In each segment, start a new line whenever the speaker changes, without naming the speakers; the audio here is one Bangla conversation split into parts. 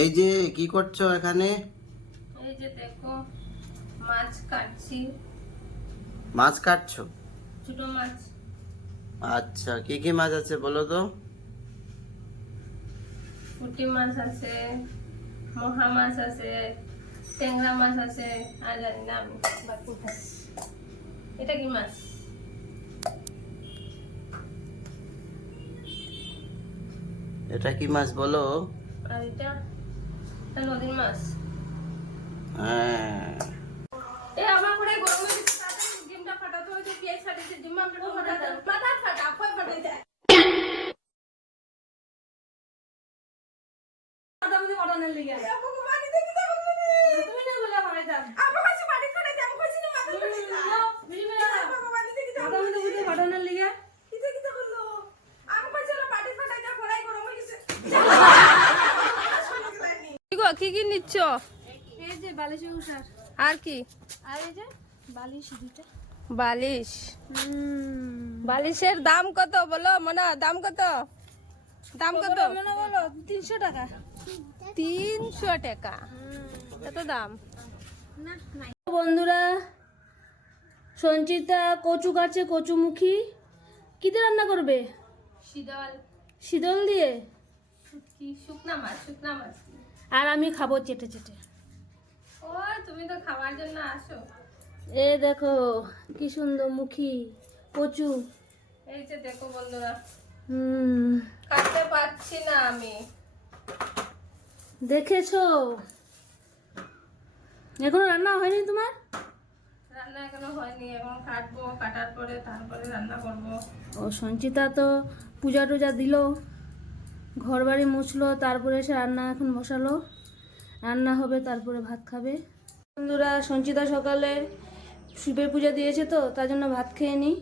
এই যে কি করছ এখানে?
এই যে দেখো মাছ কাটছি।
মাছ কাটছো?
ছোট মাছ।
আচ্ছা কি কি মাছ আছে বলো তো?
পুঁটি মাছ আছে মহা মাছ আছে ট্যাংরা মাছ আছে আর জানি না আমি এটা কি মাছ?
এটা কি মাছ বলো?
আর এটা এটা নদীর মাছ
হ্যাঁ
এ আমার ঘরে গরমে ডিমটা ফাটাতে হয়েছে পেঁয়াজ ফাটিয়েছে ডিম আমটা ফাটাতে ফাটা ফাটা ফয় ফাটাইছে তুমি না বলে ফাটাইতাম কি গো, কি কি নিচ্ছ?
এই যে বালিশের উষার
আর কি?
আর এই যে বালিশ
বালিশের দাম কত বলো মনে দাম কত? দাম কত?
মনে বলো। তিনশো টাকা।
তিনশো টাকা। কত দাম?
বন্ধুরা সঞ্চিতা কচু কাটছে কচুমুখী। কিতে রান্না করবে?
শীতল
শীতল দিয়ে?
শুকনা মাছ শুকনা মাছ
আর আমি খাব চেটে চেটে।
ও তুমি তো খাওয়ার জন্য আসো।
এ দেখো কি সুন্দর মুখী কচু।
এই যে দেখো বন্ধুরা
হুম।
কাটতে পারছি না আমি।
দেখেছ? এখনও রান্না হয়নি তোমার?
রান্না এখনও হয়নি এখন কাটবো কাটার পরে তারপরে রান্না করব।
ও সঞ্চিতা তো পূজা টুজা দিল। ঘর বাড়ি মুছলো তারপরে এসে রান্না এখন বসালো। রান্না হবে তারপরে ভাত খাবে। বন্ধুরা সঞ্চিতা সকালে শিবের পূজা দিয়েছে তো তার জন্য ভাত খেয়ে নি।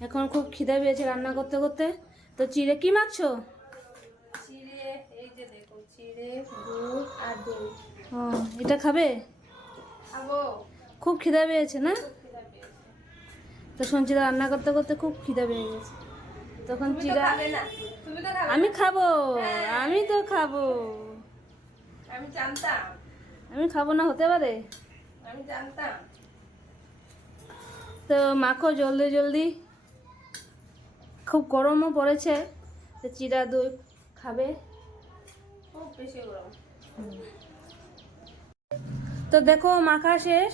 এখন খুব খিদে পেয়েছে রান্না করতে করতে। তো চিড়ে কি মাখছো?
চিড়ে এই যে দেখো চিড়ে দুধ আর দই।
ও এটা খাবে?
খাব।
খুব খিদে পেয়েছে না? তো সঞ্চিতা রান্না করতে করতে খুব খিদে পেয়ে গেছে। তখন
খাবে
আমি খাব আমি তো খাব।
আমি জানতাম।
আমি খাব না হতে পারে।
আমি জানতাম।
তো মাখো জলদি জলদি। খুব গরমও পড়েছে তো চিরা দই খাবে।
খুব বেশি গরম।
তো দেখো মাখা শেষ।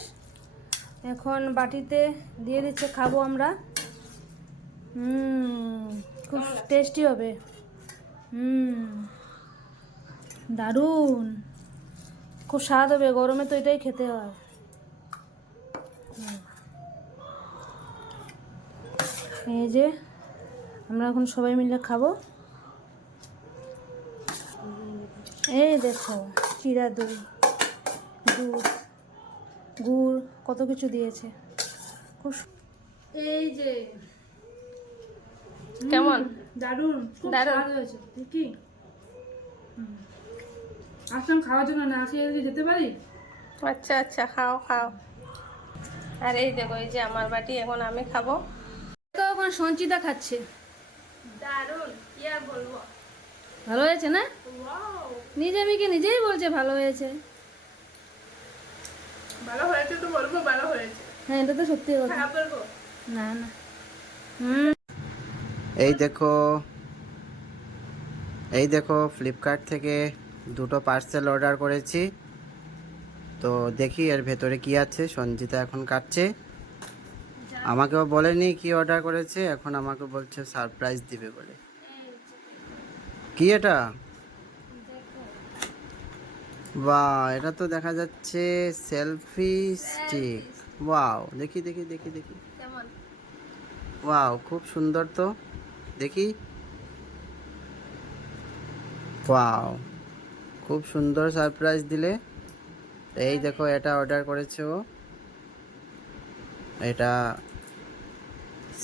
এখন বাটিতে দিয়ে দিচ্ছে খাব আমরা হুম খুব টেস্টি হবে। হুম। দারুণ। খুব স্বাদ হবে, গরমে তো এটাই খেতে হয়। এই যে, আমরা এখন সবাই মিলে খাব। এই দেখো, চিরা দই, দুধ, গুড়, কত কিছু দিয়েছে। খুব এই যে।
কেমন?
দারুণ খুব। স্বাদ হয়েছে কি আসলাম খাওয়ার জন্য না এদিকে যেতে পারি?
আচ্ছা আচ্ছা খাও খাও। আর এই দেখো এই যে আমার বাটি এখন আমি খাব।
তো এখন সঞ্চিতা খাচ্ছে।
দারুণ কি আর বলব?
ভালো হয়েছে না? নিজে মিকে নিজেই বলছে ভালো হয়েছে।
ভালো হয়েছে তো বলব ভালো হয়েছে।
হ্যাঁ এটা তো সত্যি কথা।
বলব?
না না। হুম।
এই দেখো এই দেখো ফ্লিপকার্ট থেকে দুটো পার্সেল অর্ডার করেছি। তো দেখি এর ভেতরে কি আছে সঞ্জিতা এখন কাটছে। আমাকেও বলেনি কি অর্ডার করেছে এখন আমাকে বলছে সারপ্রাইজ দিবে বলে। কি এটা? বা এটা তো দেখা যাচ্ছে সেলফি স্টিক ওয়াও দেখি দেখি দেখি দেখি। ওয়াও খুব সুন্দর তো। দেখি। ওয়াও খুব সুন্দর সারপ্রাইজ দিলে। এই দেখো এটা অর্ডার করেছে ও। এটা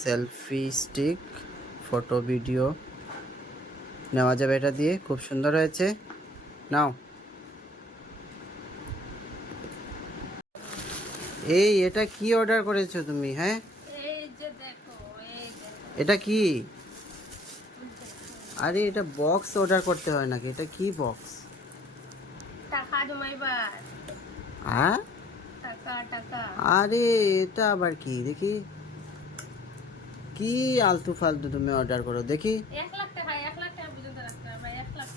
সেলফি স্টিক ফটো ভিডিও নেওয়া যাবে এটা দিয়ে খুব সুন্দর হয়েছে। নাও। এই এটা কি অর্ডার করেছ তুমি হ্যাঁ?
এই যে দেখো এই দেখো
এটা কি? আরে এটা বক্স অর্ডার করতে হয় নাকি? এটা কি বক্স
টাকা জমাইবার।
হ্যাঁ?
টাকা টাকা।
আরে এটা আবার কি? দেখি। কি আলতু ফালতু তুমি অর্ডার করো? দেখি।
এক লাখ টাকা এক লাখ টাকা পর্যন্ত রাখতে হবে এক লাখ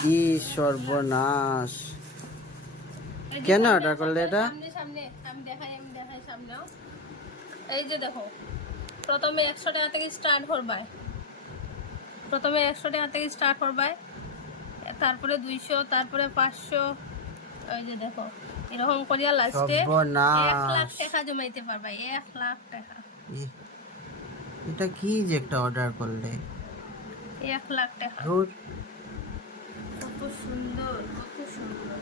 কি সর্বনাশ। কেন অর্ডার করলে এটা?
সামনে সামনে আমি দেখাই আমি দেখাই সামনেও। এই যে দেখো প্রথমে একশো টাকা থেকে স্টার্ট করবাই। প্রথমে একশো টাকা থেকে স্টার্ট করবাই তারপরে দুইশো তারপরে পাঁচশো। ওই যে দেখো এরকম করিয়া লাস্টে এক লাখ টাকা জমাইতে পারবা এক লাখ টাকা।
এটা কি যে একটা অর্ডার করলে?
এক লাখ টাকা। কত সুন্দর কত সুন্দর।